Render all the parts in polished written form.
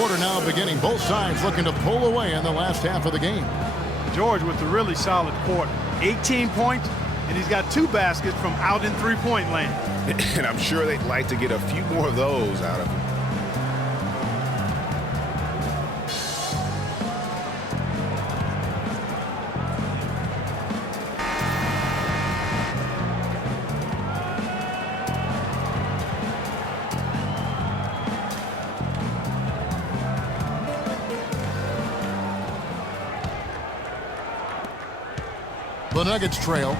quarter now beginning. Both sides looking to pull away in the last half of the game. George with a really solid quarter. 18 points, and he's got 2 baskets from out in three-point land. And I'm sure they'd like to get a few more of those out of him. The Nuggets trail.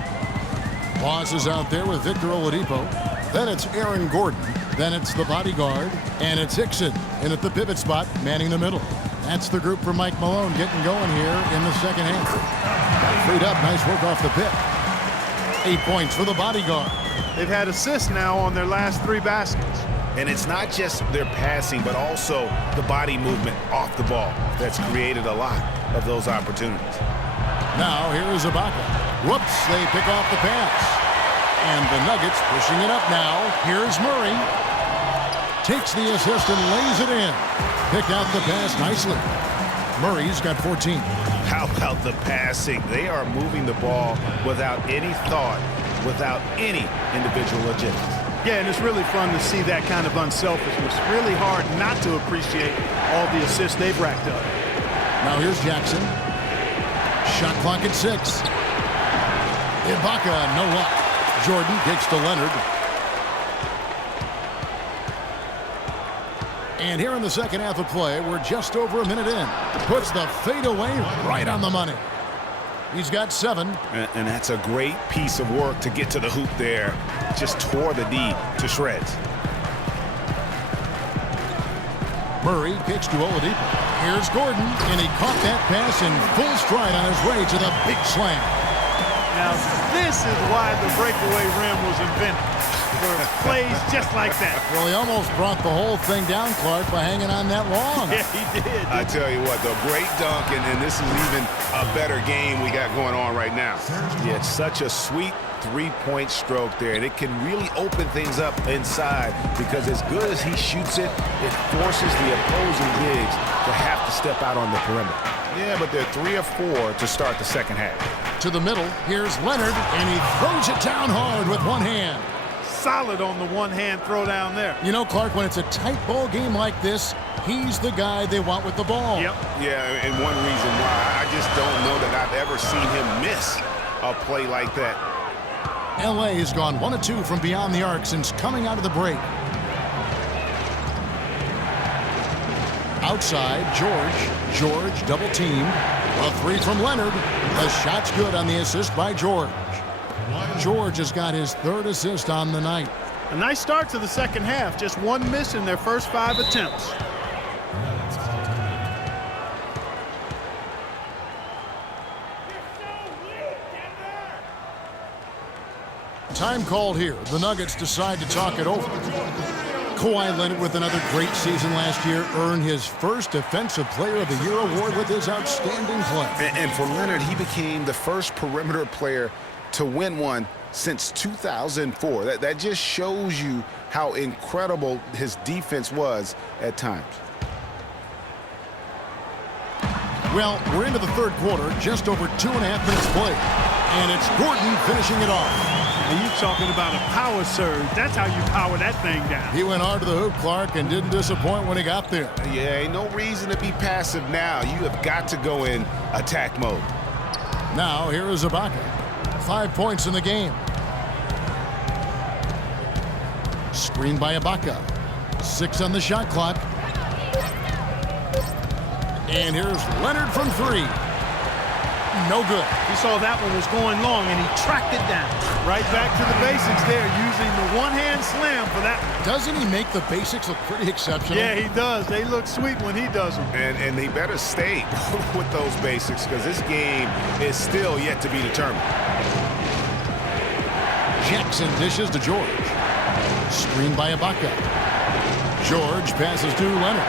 Boss is out there with Victor Oladipo. Then it's Aaron Gordon. Then it's the bodyguard. And it's Hickson in at the pivot spot, manning the middle. That's the group for Mike Malone getting going here in the second half. Got freed up. Nice work off the pick. 8 points for the bodyguard. They've had assists now on their last 3 baskets. And it's not just their passing, but also the body movement off the ball that's created a lot of those opportunities. Now here is Ibaka. Whoops, they pick off the pass. And the Nuggets pushing it up now. Here's Murray. Takes the assist and lays it in. Picked out the pass nicely. Murray's got 14. How about the passing? They are moving the ball without any thought, without any individual agenda. Yeah, and it's really fun to see that kind of unselfishness. Really hard not to appreciate all the assists they've racked up. Now here's Jackson. Shot clock at 6. Ibaka, no luck. Jordan kicks to Leonard. And here in the second half of play, we're just over a minute in. Puts the fadeaway right on the money. He's got 7. And that's a great piece of work to get to the hoop there. Just tore the D to shreds. Murray kicks to Oladipo. Here's Gordon, and he caught that pass in full stride on his way to the big slam. Now, this is why the breakaway rim was invented, for plays just like that. Well, he almost brought the whole thing down, Clark, by hanging on that long. Yeah, he did. I tell you what, the great dunk, and this is even a better game we got going on right now. Yeah, it's such a sweet three-point stroke there, and it can really open things up inside because as good as he shoots it, it forces the opposing bigs to have to step out on the perimeter. Yeah, but they're 3 of 4 to start the second half. To the middle, here's Leonard, and he throws it down hard with one hand. Solid on the one-hand throw down there. You know, Clark, when it's a tight ball game like this, he's the guy they want with the ball. Yep. Yeah, and one reason why, I just don't know that I've ever seen him miss a play like that. L.A. has gone 1 of 2 from beyond the arc since coming out of the break. Outside, George double teamed. A 3 from Leonard. The shot's good on the assist by George. George has got his 3rd assist on the night. A nice start to the second half. Just 1 miss in their first 5 attempts. Time called here. The Nuggets decide to talk it over. Kawhi Leonard, with another great season last year, earned his first Defensive Player of the Year award with his outstanding play. And for Leonard, he became the first perimeter player to win one since 2004. That just shows you how incredible his defense was at times. Well, we're into the 3rd quarter, just over 2.5 minutes played. And it's Gordon finishing it off. And you're talking about a power surge. That's how you power that thing down. He went hard to the hoop, Clark, and didn't disappoint when he got there. Yeah, ain't no reason to be passive now. You have got to go in attack mode. Now, here is Ibaka. 5 points in the game. Screen by Ibaka. 6 on the shot clock. And here's Leonard from 3. No good. He saw that one was going long, and he tracked it down. Right back to the basics there, using the one-hand slam for that one. Doesn't he make the basics look pretty exceptional? Yeah, he does. They look sweet when he does them. And they better stay with those basics because this game is still yet to be determined. Jackson dishes to George. Screen by Ibaka. George passes to Leonard.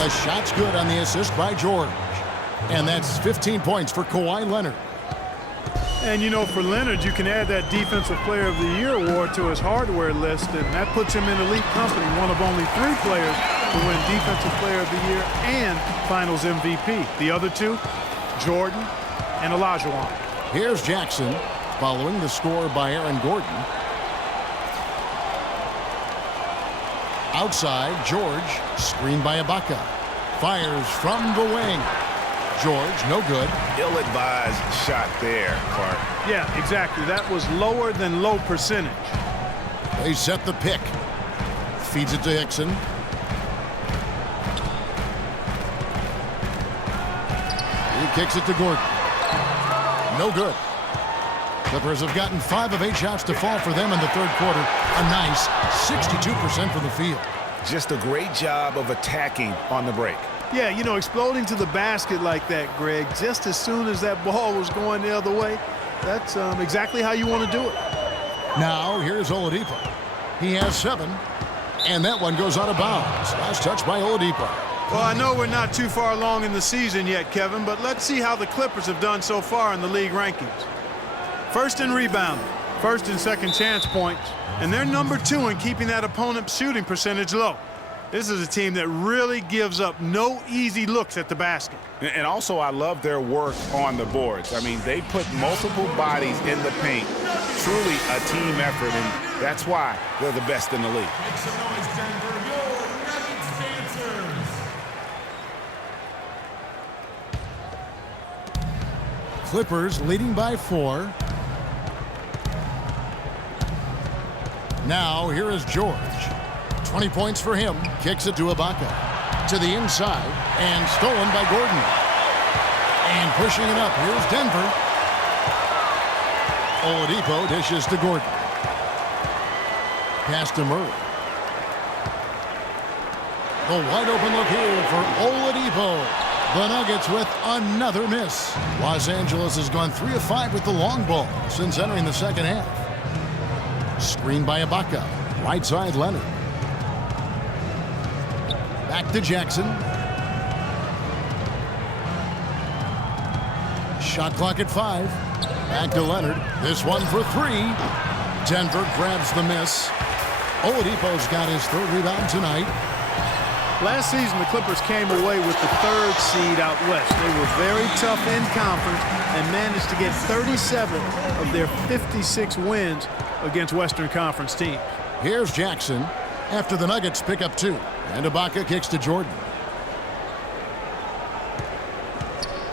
The shot's good on the assist by George. And that's 15 points for Kawhi Leonard. And, you know, for Leonard, you can add that Defensive Player of the Year award to his hardware list, and that puts him in elite company, one of only 3 players to win Defensive Player of the Year and Finals MVP. The other two, Jordan and Olajuwon. Here's Jackson following the score by Aaron Gordon. Outside, George, screened by Ibaka. Fires from the wing. George, no good. Ill-advised shot there, Clark. Yeah, exactly. That was lower than low percentage. They set the pick. Feeds it to Hickson. He kicks it to Gordon. No good. Clippers have gotten 5 of 8 shots to fall for them in the third quarter. A nice 62% from the field. Just a great job of attacking on the break. Yeah, you know, exploding to the basket like that, Greg, just as soon as that ball was going the other way, that's exactly how you want to do it. Now, here's Oladipo. He has 7, and that one goes out of bounds. Last touch by Oladipo. Well, I know we're not too far along in the season yet, Kevin, but let's see how the Clippers have done so far in the league rankings. First in rebounding, first and second chance points, and they're number 2 in keeping that opponent's shooting percentage low. This is a team that really gives up no easy looks at the basket. And also, I love their work on the boards. I mean, they put multiple bodies in the paint. Truly a team effort, and that's why they're the best in the league. Make some noise, Denver. Your Nuggets dancers. Clippers leading by 4. Now, here is George. 20 points for him. Kicks it to Ibaka. To the inside. And stolen by Gordon. And pushing it up. Here's Denver. Oladipo dishes to Gordon. Pass to Murray. The wide open look here for Oladipo. The Nuggets with another miss. Los Angeles has gone 3 of 5 with the long ball since entering the second half. Screen by Ibaka. Right side Leonard. Back to Jackson. Shot clock at 5. Back to Leonard. This one for 3. Denver grabs the miss. Oladipo's got his 3rd rebound tonight. Last season, the Clippers came away with the 3rd seed out west. They were very tough in conference and managed to get 37 of their 56 wins against Western Conference teams. Here's Jackson after the Nuggets pick up 2. And Ibaka kicks to Jordan.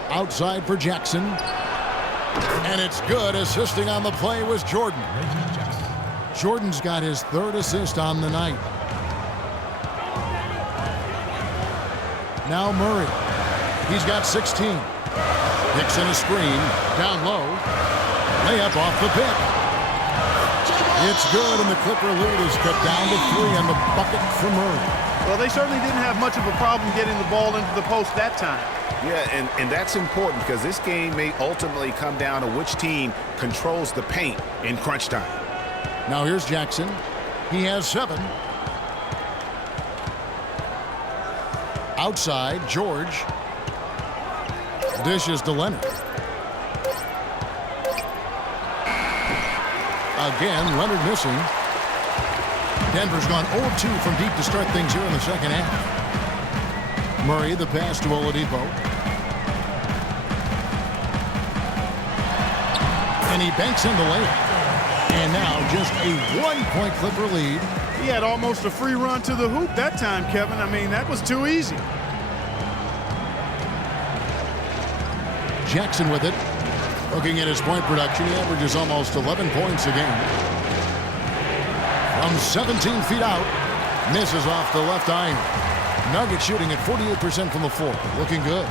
Outside for Jackson. And it's good. Assisting on the play was Jordan. Jordan's got his 3rd assist on the night. Now Murray. He's got 16. Hickson a screen. Down low. Layup off the pick. It's good, and the Clipper lead is cut down to 3 on the bucket for Murray. Well, they certainly didn't have much of a problem getting the ball into the post that time. Yeah, and that's important because this game may ultimately come down to which team controls the paint in crunch time. Now here's Jackson. He has 7. Outside, George. Dishes to Leonard. Again, Leonard missing. Denver's gone 0-2 from deep to start things here in the second half. Murray, the pass to Oladipo. And he banks in the layup. And now just a 1-point Clipper lead. He had almost a free run to the hoop that time, Kevin. I mean, that was too easy. Jackson with it. Looking at his point production, he averages almost 11 points a game. From 17 feet out, misses off the left iron. Nuggets shooting at 48% from the floor. Looking good.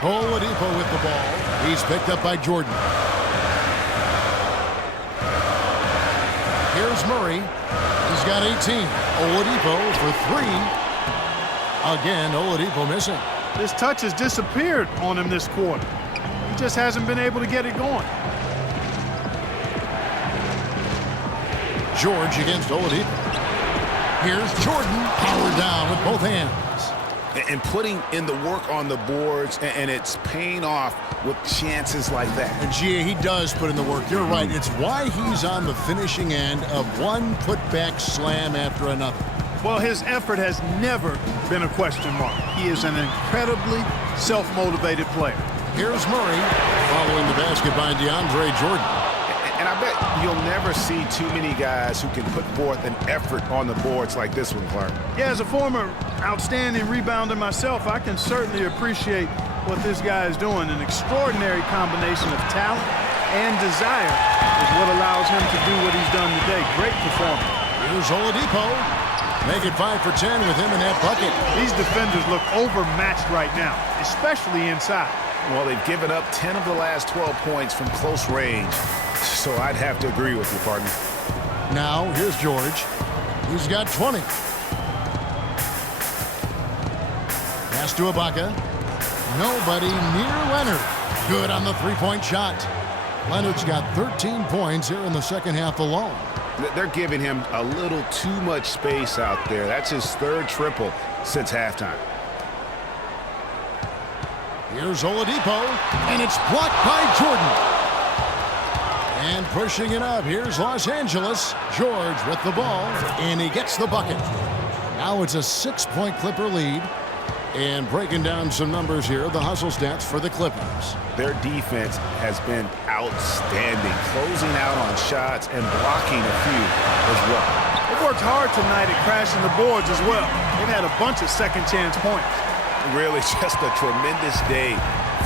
Oladipo with the ball. He's picked up by Jordan. Here's Murray. He's got 18. Oladipo for 3. Again, Oladipo missing. This touch has disappeared on him this quarter. He just hasn't been able to get it going. George against Oladipo. Here's Jordan, powered down with both hands. And putting in the work on the boards, and it's paying off with chances like that. And Gia, he does put in the work. You're right. It's why he's on the finishing end of one putback slam after another. Well, his effort has never been a question mark. He is an incredibly self-motivated player. Here's Murray following the basket by DeAndre Jordan. And I bet you'll never see too many guys who can put forth an effort on the boards like this one, Clark. Yeah, as a former outstanding rebounder myself, I can certainly appreciate what this guy is doing. An extraordinary combination of talent and desire is what allows him to do what he's done today. Great performance. Here's Oladipo. Make it 5 for 10 with him in that bucket. These defenders look overmatched right now, especially inside. Well, they've given up 10 of the last 12 points from close range. So I'd have to agree with you, partner. Now, here's George. He's got 20. Pass to Ibaka. Nobody near Leonard. Good on the three-point shot. Leonard's got 13 points here in the second half alone. They're giving him a little too much space out there. That's his third triple since halftime. Here's Oladipo, and it's blocked by Jordan. And pushing it up, here's Los Angeles. George with the ball, and he gets the bucket. Now it's a 6-point Clipper lead. And breaking down some numbers here, the hustle stats for the Clippers. Their defense has been outstanding, closing out on shots and blocking a few as well. They worked hard tonight at crashing the boards as well. They've had a bunch of second-chance points. Really just a tremendous day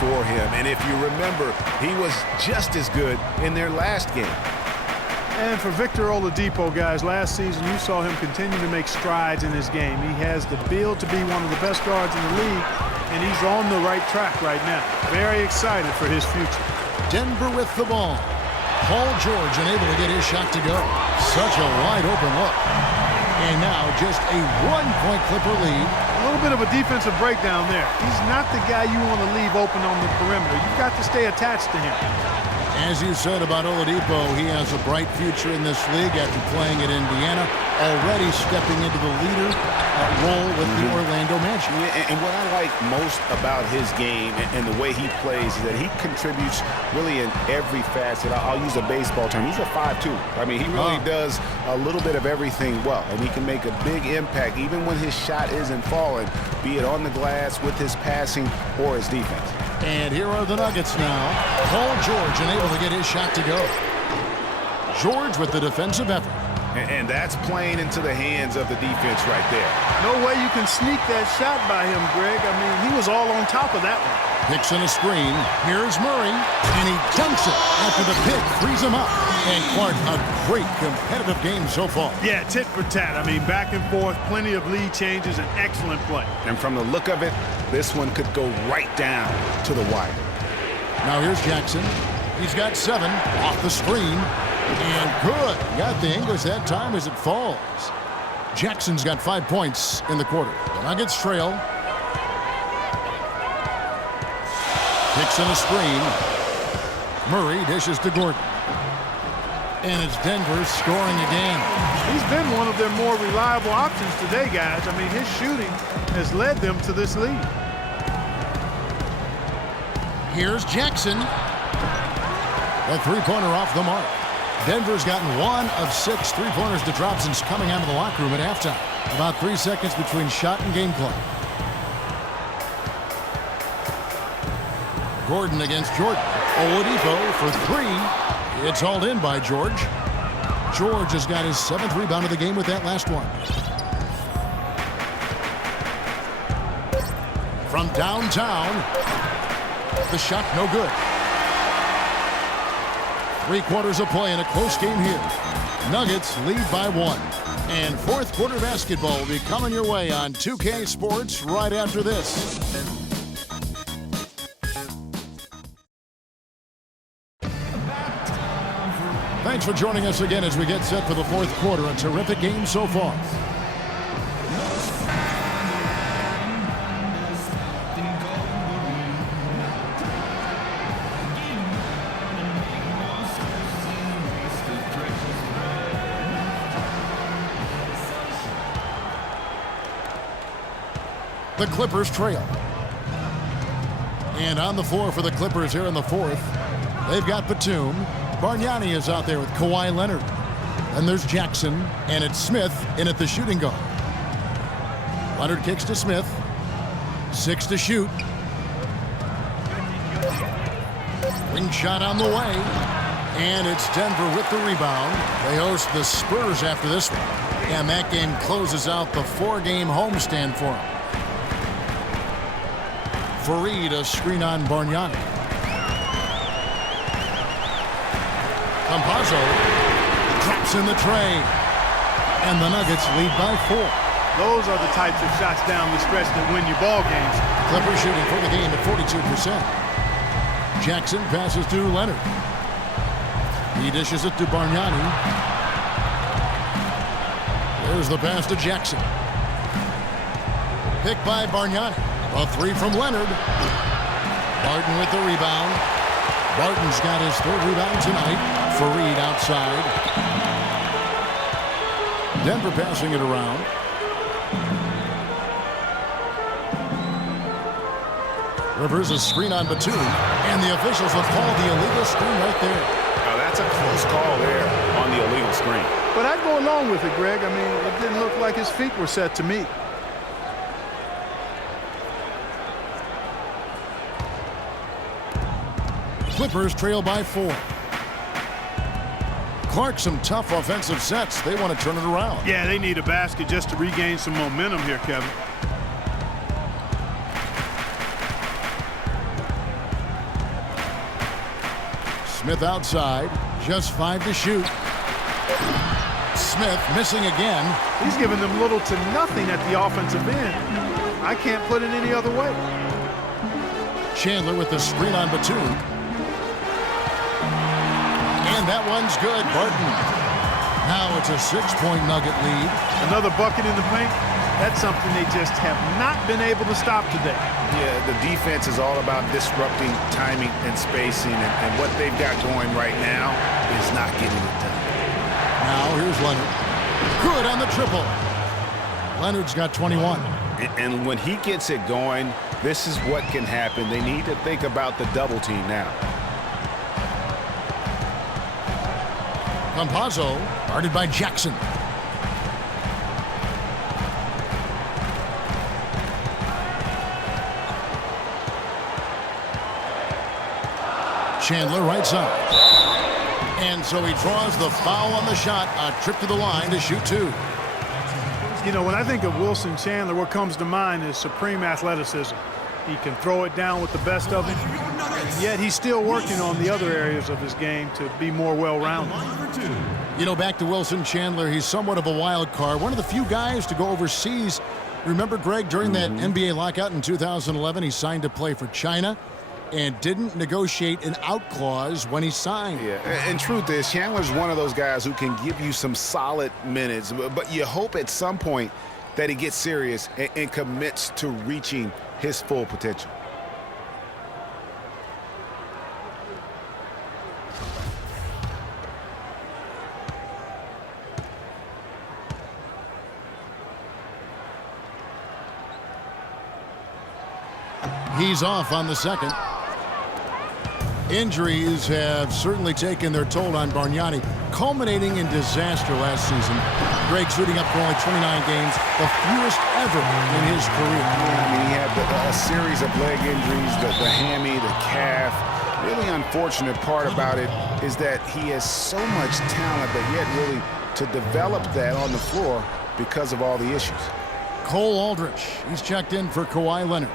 for him. And if you remember, he was just as good in their last game. And for Victor Oladipo, guys, last season you saw him continue to make strides in his game. He has the build to be one of the best guards in the league, and he's on the right track right now. Very excited for his future. Denver with the ball. Paul George unable to get his shot to go. Such a wide open look. And now just a 1-point Clipper lead. A little bit of a defensive breakdown there. He's not the guy you want to leave open on the perimeter. You've got to stay attached to him. As you said about Oladipo, he has a bright future in this league after playing at Indiana, already stepping into the leader role with the Orlando Magic. And what I like most about his game and the way he plays is that he contributes really in every facet. I'll use a baseball term. He's a 5'2". I mean, he really does a little bit of everything well, and he can make a big impact even when his shot isn't falling, be it on the glass, with his passing, or his defense. And here are the Nuggets now. Paul George unable to get his shot to go. George with the defensive effort. And that's playing into the hands of the defense right there. No way you can sneak that shot by him, Greg. I mean, he was all on top of that one. Picks in a screen. Here's Murray, and he dunks it after the pick frees him up. And Clark, a great competitive game so far. Yeah, tit for tat. I mean, back and forth, plenty of lead changes, and excellent play. And from the look of it, this one could go right down to the wire. Now here's Jackson. He's got 7 off the screen. And good. Got the English that time as it falls. Jackson's got 5 points in the quarter. The Nuggets trail. Picks in a screen. Murray dishes to Gordon. And it's Denver scoring again. He's been one of their more reliable options today, guys. I mean, his shooting has led them to this lead. Here's Jackson. A three-pointer off the mark. Denver's gotten 1 of 6 three-pointers to drop since coming out of the locker room at halftime. About 3 seconds between shot and game clock. Gordon against Jordan. Oladipo for 3. It's hauled in by George. George has got his 7th rebound of the game with that last one. From downtown, the shot no good. 3 quarters of play in a close game here. Nuggets lead by 1. And fourth quarter basketball will be coming your way on 2K Sports right after this. Thanks for joining us again as we get set for the fourth quarter. A terrific game so far. The Clippers trail. And on the floor for the Clippers here in the fourth, they've got Batum. Bargnani is out there with Kawhi Leonard. And there's Jackson, and it's Smith in at the shooting guard. Leonard kicks to Smith. 6 to shoot. Wing shot on the way. And it's Denver with the rebound. They host the Spurs after this one. And that game closes out the 4-game homestand for them. Fareed, a screen on Bargnani. Campazzo drops in the tray. And the Nuggets lead by 4. Those are the types of shots down the stretch that win you ball games. Clippers shooting for the game at 42%. Jackson passes to Leonard. He dishes it to Bargnani. There's the pass to Jackson. Picked by Bargnani. A 3 from Leonard. Barton with the rebound. Barton's got his 3rd rebound tonight. Fareed outside. Denver passing it around. Rivers a screen on Batum. And the officials have called the illegal screen right there. Now, that's a close call there on the illegal screen. But I'd go along with it, Greg. I mean, it didn't look like his feet were set to me. Clippers trail by 4. Clark, some tough offensive sets. They want to turn it around. Yeah, they need a basket just to regain some momentum here, Kevin. Smith outside. Just 5 to shoot. Smith missing again. He's giving them little to nothing at the offensive end. I can't put it any other way. Chandler with the screen on Batum. And that one's good. Barton. Now it's a 6-point Nugget lead. Another bucket in the paint. That's something they just have not been able to stop today. Yeah, the defense is all about disrupting timing and spacing, and what they've got going right now is not getting it done. Now here's Leonard. Good on the triple. Leonard's got 21. And when he gets it going, this is what can happen. They need to think about the double team now. Campazzo guarded by Jackson. Chandler right side. And so he draws the foul on the shot. A trip to the line to shoot 2. You know, when I think of Wilson Chandler, what comes to mind is supreme athleticism. He can throw it down with the best of them, and yet he's still working on the other areas of his game to be more well-rounded. You know, back to Wilson Chandler, he's somewhat of a wild card. One of the few guys to go overseas. Remember, Greg, during that NBA lockout in 2011, he signed to play for China and didn't negotiate an out clause when he signed. Yeah, and truth is, Chandler's one of those guys who can give you some solid minutes, but you hope at some point that he gets serious and commits to reaching his full potential. He's off on the second. Injuries have certainly taken their toll on Bargnani, culminating in disaster last season. Greg suiting up for only 29 games, the fewest ever in his career. I mean, he had a series of leg injuries, the hammy, the calf. Really unfortunate part about it is that he has so much talent, but yet really to develop that on the floor because of all the issues. Cole Aldrich, he's checked in for Kawhi Leonard.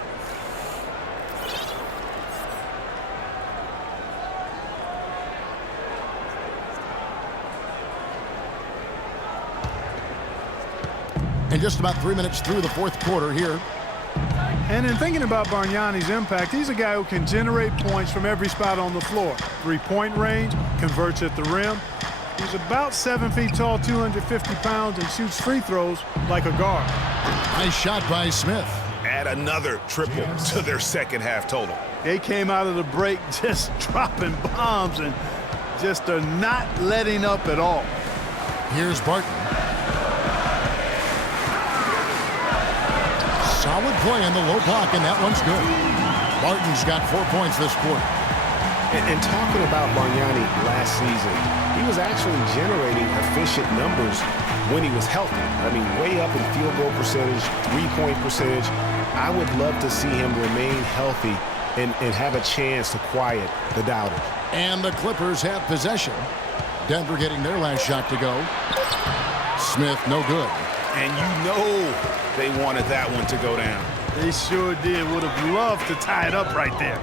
And just about 3 minutes through the 4th quarter here. And in thinking about Bargnani's impact, he's a guy who can generate points from every spot on the floor. 3-point range, converts at the rim. He's about 7 feet tall, 250 pounds, and shoots free throws like a guard. Nice shot by Smith. Add another triple to their second half total. They came out of the break just dropping bombs and just are not letting up at all. Here's Barton. Solid play in the low block, and that one's good. Barton's got 4 points this quarter. And talking about Bargnani last season, he was actually generating efficient numbers when he was healthy. I mean, way up in field goal percentage, three-point percentage. I would love to see him remain healthy and have a chance to quiet the doubters. And the Clippers have possession. Denver getting their last shot to go. Smith, no good. And you know they wanted that one to go down. They sure did. Would have loved to tie it up right there.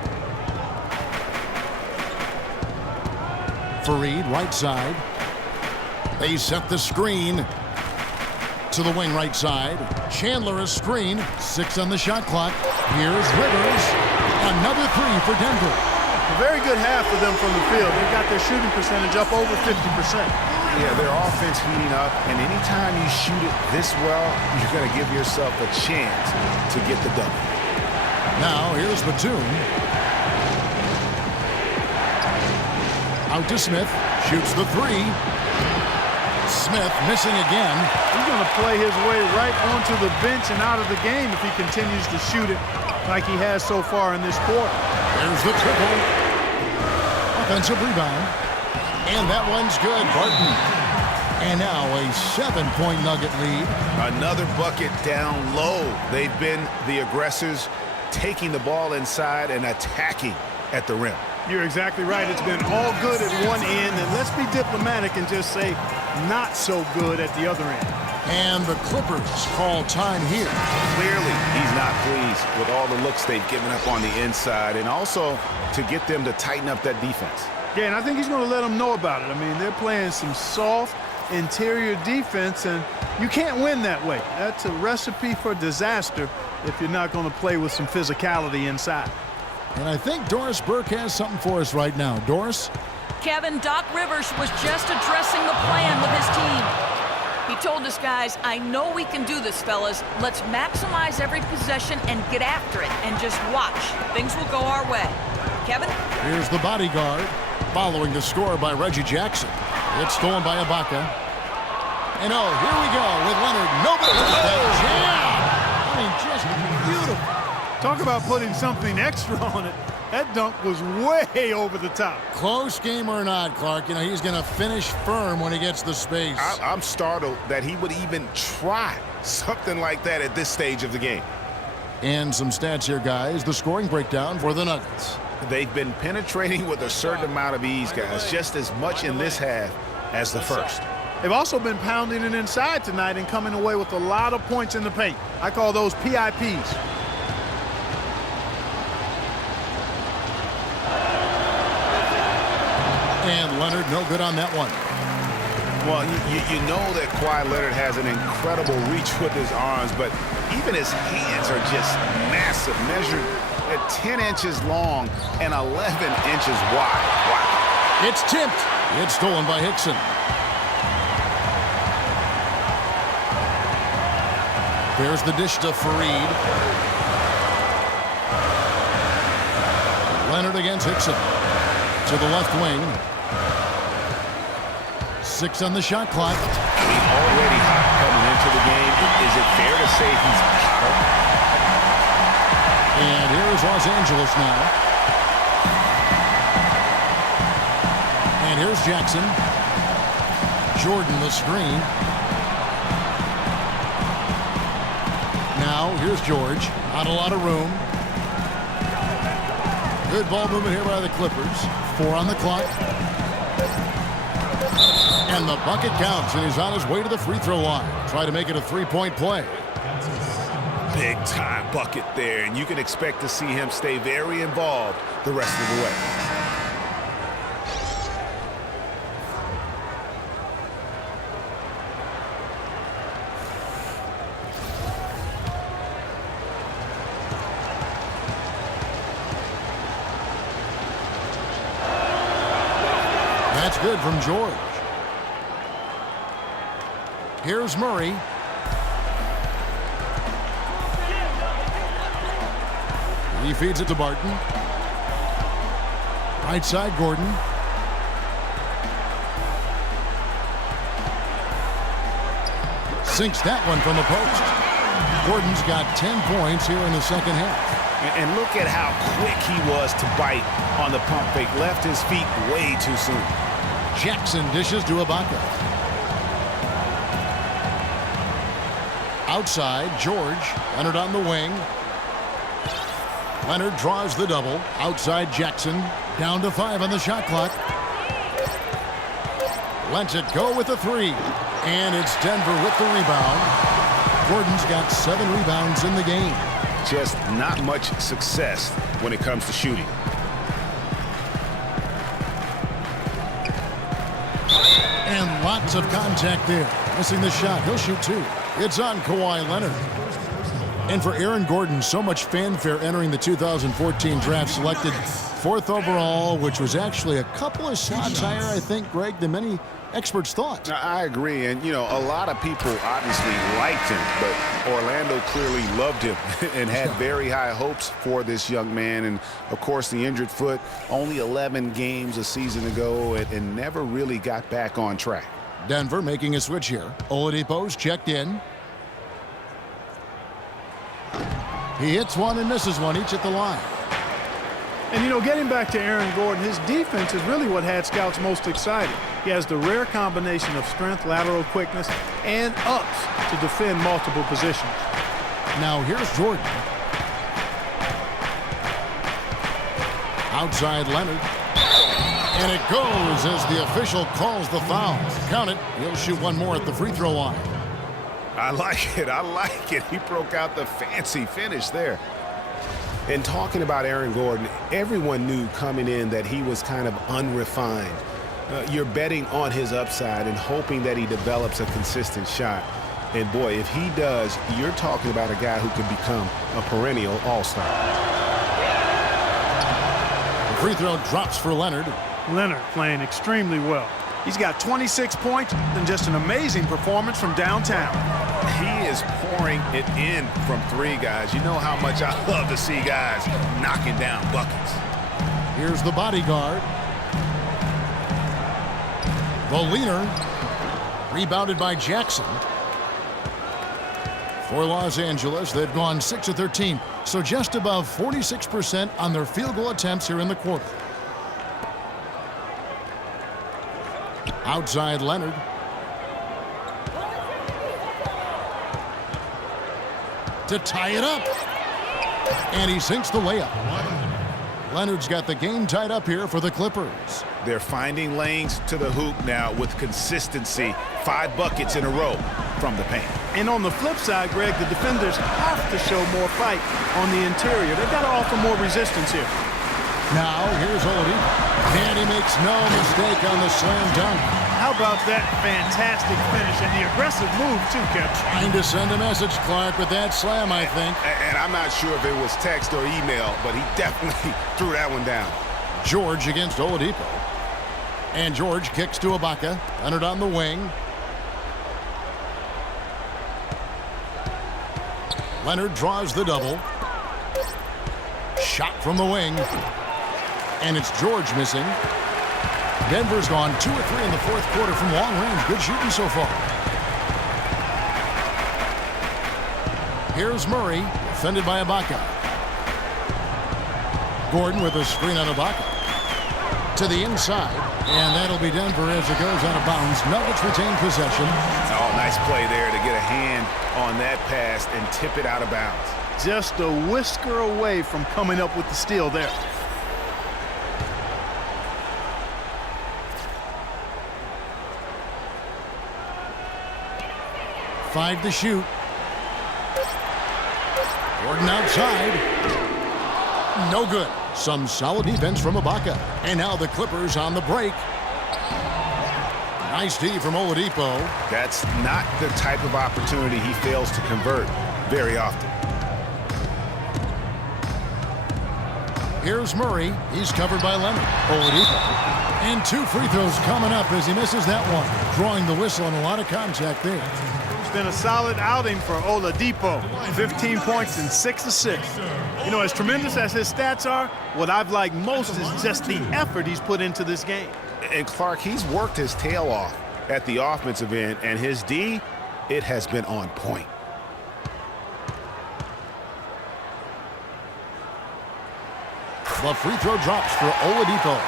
Faried, right side. They set the screen to the wing right side. Chandler a screen. 6 on the shot clock. Here's Rivers. Another 3 for Denver. A very good half for them from the field. They got their shooting percentage up over 50%. Yeah, their offense heating up, and anytime you shoot it this well, you're going to give yourself a chance to get the double. Now, here's Batum. Out to Smith. Shoots the 3. Smith missing again. He's going to play his way right onto the bench and out of the game if he continues to shoot it like he has so far in this quarter. There's the triple. Offensive rebound. And that one's good. Barton. And now a 7-point Nugget lead. Another bucket down low. They've been the aggressors, taking the ball inside and attacking at the rim. You're exactly right. It's been all good at one end, and let's be diplomatic and just say not so good at the other end. And the Clippers call time here. Clearly, he's not pleased with all the looks they've given up on the inside, and also to get them to tighten up that defense. Yeah, and I think he's going to let them know about it. I mean, they're playing some soft interior defense, and you can't win that way. That's a recipe for disaster if you're not going to play with some physicality inside. And I think Doris Burke has something for us right now. Doris? Kevin, Doc Rivers was just addressing the plan with his team. He told us, guys, I know we can do this, fellas. Let's maximize every possession and get after it and just watch. Things will go our way. Kevin? Here's the bodyguard following the score by Reggie Jackson. It's stolen by Ibaka. And oh, here we go with Leonard. Nobody with that jam. I mean, just beautiful. Talk about putting something extra on it. That dunk was way over the top. Close game or not, Clark, you know, he's going to finish firm when he gets the space. I'm startled that he would even try something like that at this stage of the game. And some stats here, guys. The scoring breakdown for the Nuggets. They've been penetrating with a certain amount of ease, guys, just as much in this half as the first. They've also been pounding it inside tonight and coming away with a lot of points in the paint. I call those PIPs. And Leonard, no good on that one. Well, you know that Kawhi Leonard has an incredible reach with his arms, but even his hands are just massive, measured at 10 inches long and 11 inches wide. Wow. It's tipped. It's stolen by Hickson. There's the dish to Faried. Leonard against Hickson. To the left wing. 6 on the shot clock. I mean, already hot coming into the game. Is it fair to say he's hot? And here's Los Angeles now. And here's Jackson. Jordan the screen. Now here's George. Not a lot of room. Good ball movement here by the Clippers. 4 on the clock. And the bucket counts, and he's on his way to the free throw line. Try to make it a 3-point play. Big time bucket there, and you can expect to see him stay very involved the rest of the way. That's good from George. Here's Murray. He feeds it to Barton. Right side, Gordon. Sinks that one from the post. Gordon's got 10 points here in the second half. And look at how quick he was to bite on the pump fake. Left his feet way too soon. Jackson dishes to Ibaka. Outside, George. Leonard on the wing. Leonard draws the double. Outside, Jackson. Down to 5 on the shot clock. Lets it go with the 3. And it's Denver with the rebound. Gordon's got 7 rebounds in the game. Just not much success when it comes to shooting. And lots of contact there. Missing the shot. He'll shoot 2. It's on Kawhi Leonard. And for Aaron Gordon, so much fanfare entering the 2014 draft, selected 4th overall, which was actually a couple of slots higher, I think, Greg, than many experts thought. I agree. And, you know, a lot of people obviously liked him, but Orlando clearly loved him and had very high hopes for this young man. And, of course, the injured foot, only 11 games a season ago and never really got back on track. Denver making a switch here. Oladipo's checked in. He hits one and misses one, each at the line. And, you know, getting back to Aaron Gordon, his defense is really what had scouts most excited. He has the rare combination of strength, lateral quickness, and ups to defend multiple positions. Now here's Jordan. Outside Leonard. And it goes as the official calls the foul. Count it. He'll shoot one more at the free throw line. I like it. I like it. He broke out the fancy finish there. And talking about Aaron Gordon, everyone knew coming in that he was kind of unrefined. You're betting on his upside and hoping that he develops a consistent shot. And boy, if he does, you're talking about a guy who could become a perennial all-star. The free throw drops for Leonard. Leonard playing extremely well. He's got 26 points and just an amazing performance from downtown. He is pouring it in from 3, guys. You know how much I love to see guys knocking down buckets. Here's the bodyguard. The leaner. Rebounded by Jackson. For Los Angeles, they've gone 6 of 13, so just above 46% on their field goal attempts here in the quarter. Outside Leonard. To tie it up. And he sinks the layup. Leonard's got the game tied up here for the Clippers. They're finding lanes to the hoop now with consistency. 5 buckets in a row from the paint. And on the flip side, Greg, the defenders have to show more fight on the interior. They've got to offer more resistance here. Now, here's Oladipo. And he makes no mistake on the slam dunk. How about that fantastic finish and the aggressive move, too, Kevin? Trying to send a message, Clark, with that slam, I think. And I'm not sure if it was text or email, but he definitely threw that one down. George against Oladipo. And George kicks to Ibaka. Leonard on the wing. Leonard draws the double. Shot from the wing. And it's George missing. Denver's gone 2 or 3 in the 4th quarter from long range. Good shooting so far. Here's Murray, defended by Ibaka. Gordon with a screen on Ibaka. To the inside, and that'll be Denver as it goes out of bounds. Nuggets retain possession. Oh, nice play there to get a hand on that pass and tip it out of bounds. Just a whisker away from coming up with the steal there. Five to shoot. Gordon outside. No good. Some solid defense from Ibaka. And now the Clippers on the break. Nice D from Oladipo. That's not the type of opportunity he fails to convert very often. Here's Murray. He's covered by Leonard. Oladipo. And 2 free throws coming up as he misses that one. Drawing the whistle and a lot of contact there. It's been a solid outing for Oladipo. 15 points and 6 assists. You know, as tremendous as his stats are, what I've liked most is just the effort he's put into this game. And Clark, he's worked his tail off at the offensive end, and his D, it has been on point. The free throw drops for Oladipo.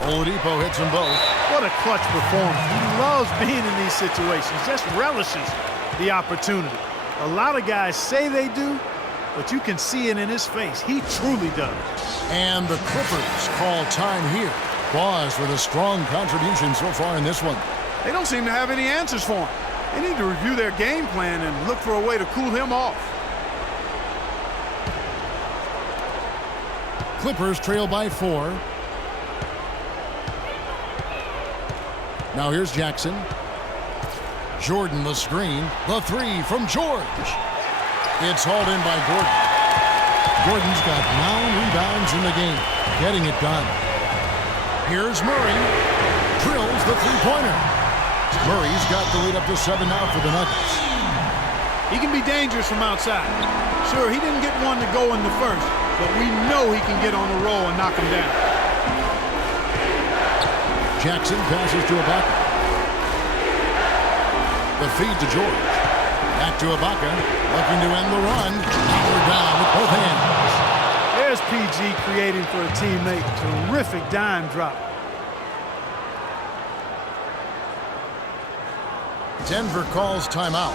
Oladipo hits them both. What a clutch performance. He loves being in these situations, just relishes the opportunity. A lot of guys say they do, but you can see it in his face. He truly does. And the Clippers call time here. Boz with a strong contribution so far in this one. They don't seem to have any answers for him. They need to review their game plan and look for a way to cool him off. Clippers trail by 4. Now here's Jackson. Jordan the screen. The three from George. It's hauled in by Gordon. Gordon's got 9 rebounds in the game. Getting it done. Here's Murray. Drills the three-pointer. Murray's got the lead up to 7 now for the Nuggets. He can be dangerous from outside. Sure, he didn't get one to go in the first, but we know he can get on the roll and knock him down. Jackson passes to Ibaka. The feed to George. Back to Ibaka. Looking to end the run. Powered down with both hands. There's PG creating for a teammate. Terrific dime drop. Denver calls timeout.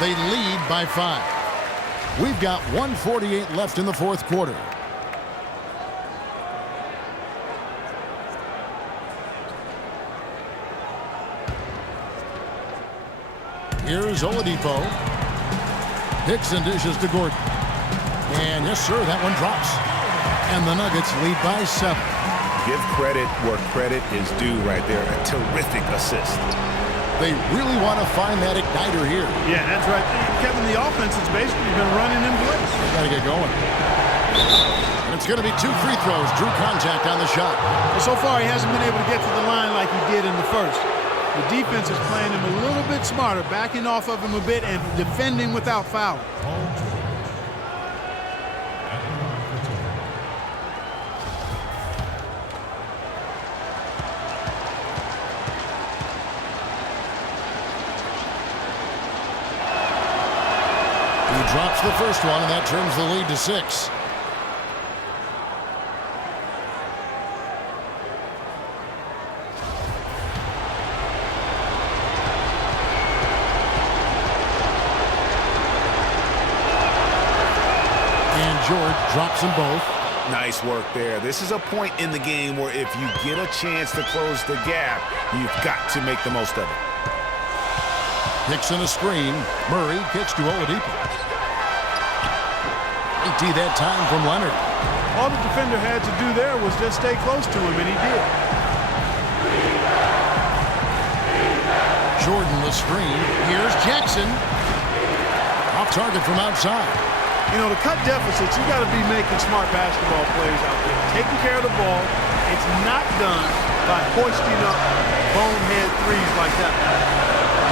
They lead by 5. We've got 1:48 left in the fourth quarter. Here's Oladipo. Picks and dishes to Gordon. And yes, sir, that one drops. And the Nuggets lead by 7. Give credit where credit is due right there. A terrific assist. They really want to find that igniter here. Yeah, that's right. Kevin, the offense has basically been running in place. Got to get going. And it's going to be 2 free throws. Drew contact on the shot. But so far, he hasn't been able to get to the line like he did in the first. The defense is playing him a little bit smarter, backing off of him a bit and defending without fouling. He drops the first one, and that turns the lead to 6. George drops them both. Nice work there. This is a point in the game where if you get a chance to close the gap, you've got to make the most of it. Hicks in a screen. Murray kicks to Oladipo. Empty that time from Leonard. All the defender had to do there was just stay close to him, and he did. Jordan the screen. Here's Jackson. Off target from outside. You know, to cut deficits, you got to be making smart basketball plays out there. Taking care of the ball. It's not done by hoisting up bonehead threes like that.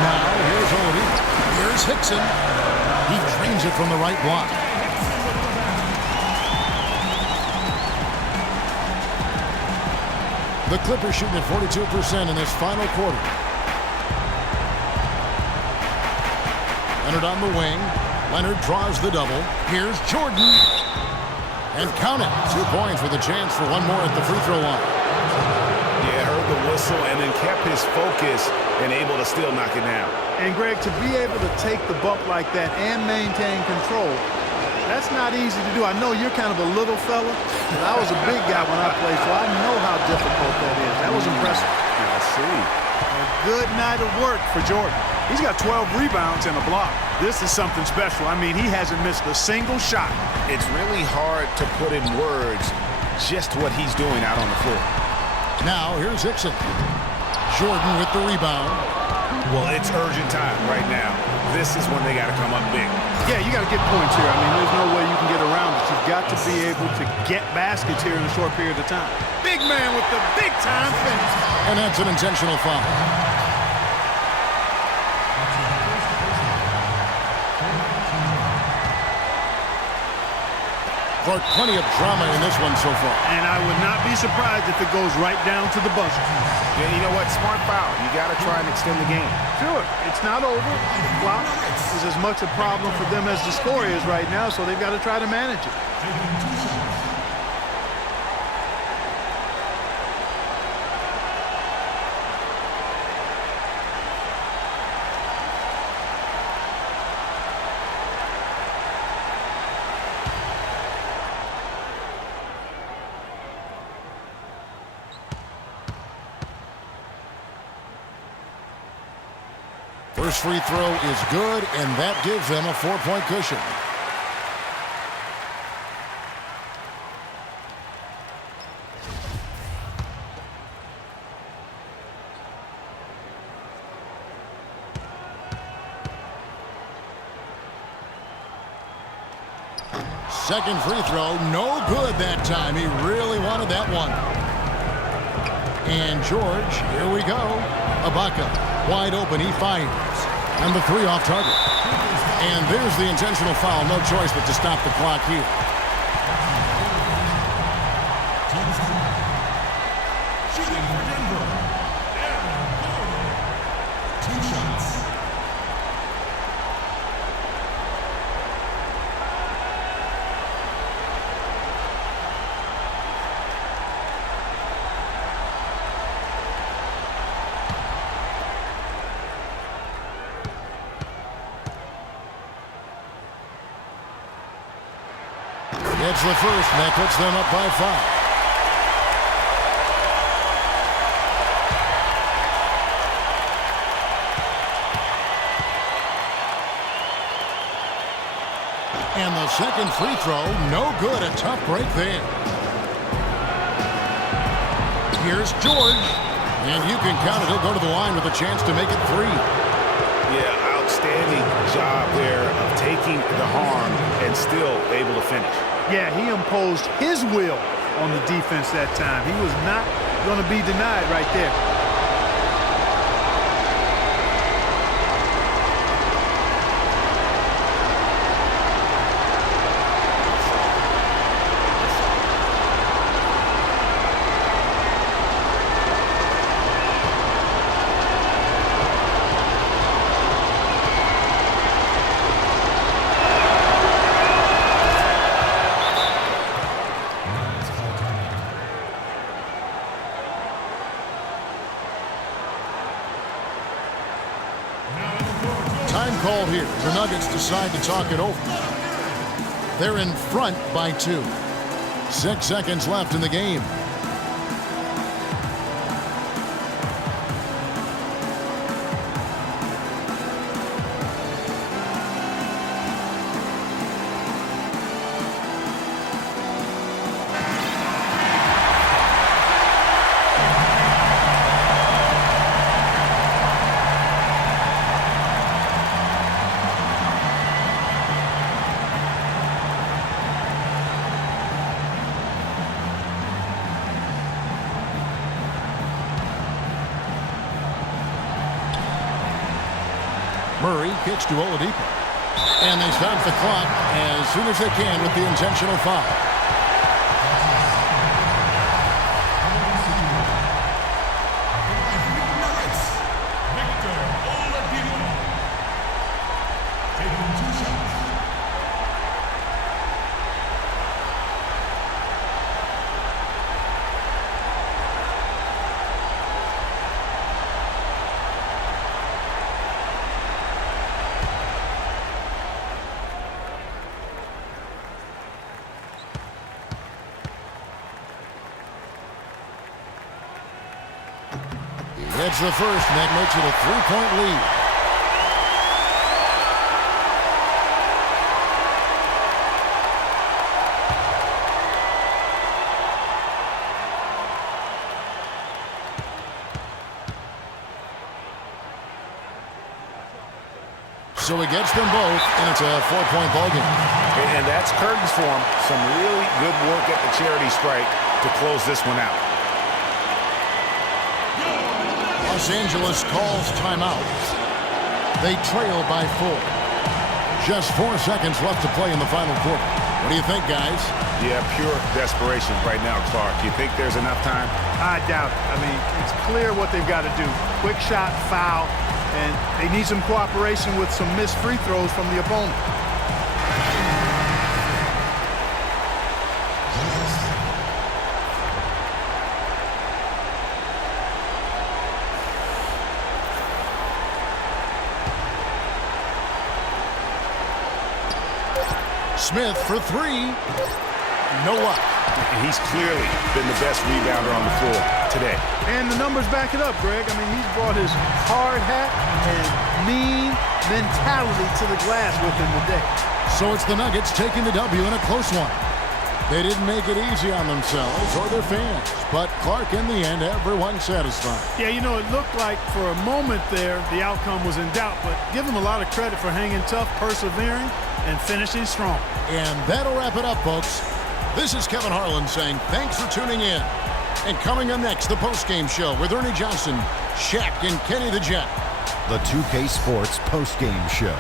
Now, here's Oladipo. Here's Hickson. He drains it from the right block. The Clippers shooting at 42% in this final quarter. Leonard on the wing. Leonard draws the double. Here's Jordan. And count it. 2 points with a chance for one more at the free throw line. Yeah, heard the whistle and then kept his focus and able to still knock it down. And, Greg, to be able to take the bump like that and maintain control, that's not easy to do. I know you're kind of a little fella, but I was a big guy when I played, so I know how difficult that is. That was impressive. I see. A good night of work for Jordan. He's got 12 rebounds and a block. This is something special. I mean, he hasn't missed a single shot. It's really hard to put in words just what he's doing out on the floor. Now, here's Hickson. Jordan with the rebound. Well, it's urgent time right now. This is when they got to come up big. Yeah, you got to get points here. I mean, there's no way you can get around it. You've got to be able to get baskets here in a short period of time. Big man with the big-time finish. And that's an intentional foul. sparked plenty of drama in this one so far. And I would not be surprised if it goes right down to the buzzer. Yeah, you know what? Smart foul. You got to try and extend the game. Sure, it's not over. The clock is as much a problem for them as the score is right now, so they've got to try to manage it. First free throw is good, and that gives them a 4-point cushion. Second free throw, no good that time. He really wanted that one. And George, here we go. Ibaka, wide open, he fires. And the 3 off target. And there's the intentional foul. No choice but to stop the clock here. Shooting for Denver. Aaron Gordon. 2 shots. It's the first, and that puts them up by 5. And the second free throw, no good. A tough break there. Here's George. And you can count it. He'll go to the line with a chance to make it 3. Yeah, outstanding job there of taking the harm and still able to finish. Yeah, he imposed his will on the defense that time. He was not going to be denied right there. Time call here. The Nuggets decide to talk it over. They're in front by 2. 6 seconds left in the game. Murray kicks to Oladipo. And they stop the clock as soon as they can with the intentional foul. Victor Oladipo. Taking 2 shots. It's the first, and that makes it a 3-point lead. So he gets them both, and it's a 4-point ballgame. And that's curtains for him. Some really good work at the charity stripe to close this one out. Los Angeles calls timeout. They trail by 4. Just 4 seconds left to play in the final quarter. What do you think, guys? Yeah, pure desperation right now, Clark. Do you think there's enough time? I doubt it. I mean, it's clear what they've got to do. Quick shot, foul, and they need some cooperation with some missed free throws from the opponent. Smith for three. No luck. He's clearly been the best rebounder on the floor today. And the numbers back it up, Greg. I mean, he's brought his hard hat and mean mentality to the glass with him today. So it's the Nuggets taking the W in a close one. They didn't make it easy on themselves or their fans, but Clark, in the end, everyone's satisfied. Yeah, you know, it looked like for a moment there the outcome was in doubt, but give them a lot of credit for hanging tough, persevering, and finishing strong. And that'll wrap it up, folks. This is Kevin Harlan saying thanks for tuning in. And coming up next, the postgame show with Ernie Johnson, Shaq, and Kenny the Jet. The 2K Sports postgame show.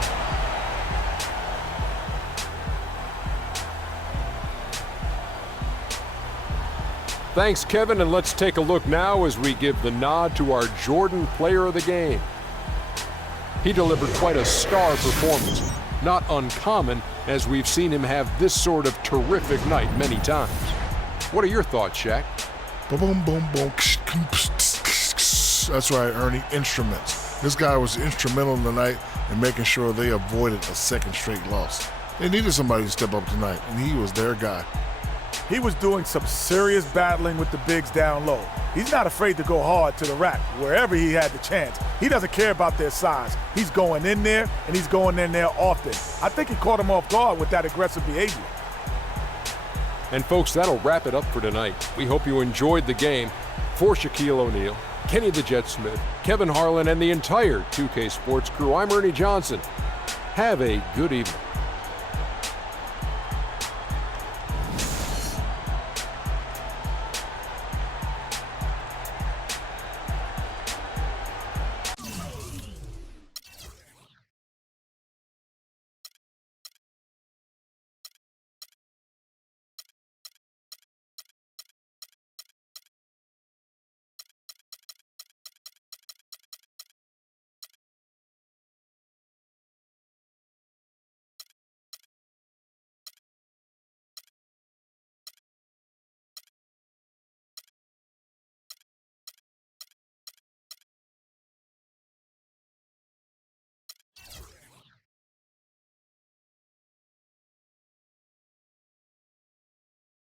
Thanks, Kevin, and let's take a look now as we give the nod to our Jordan Player of the Game. He delivered quite a star performance. Not uncommon, as we've seen him have this sort of terrific night many times. What are your thoughts, Shaq? Boom, boom, boom. That's right, Ernie. Instruments. This guy was instrumental tonight in making sure they avoided a second straight loss. They needed somebody to step up tonight, and he was their guy. He was doing some serious battling with the bigs down low. He's not afraid to go hard to the rack wherever he had the chance. He doesn't care about their size. He's going in there, and he's going in there often. I think he caught him off guard with that aggressive behavior. And folks, that'll wrap it up for tonight. We hope you enjoyed the game. For Shaquille O'Neal, Kenny the Jet Smith, Kevin Harlan, and the entire 2K Sports crew, I'm Ernie Johnson. Have a good evening.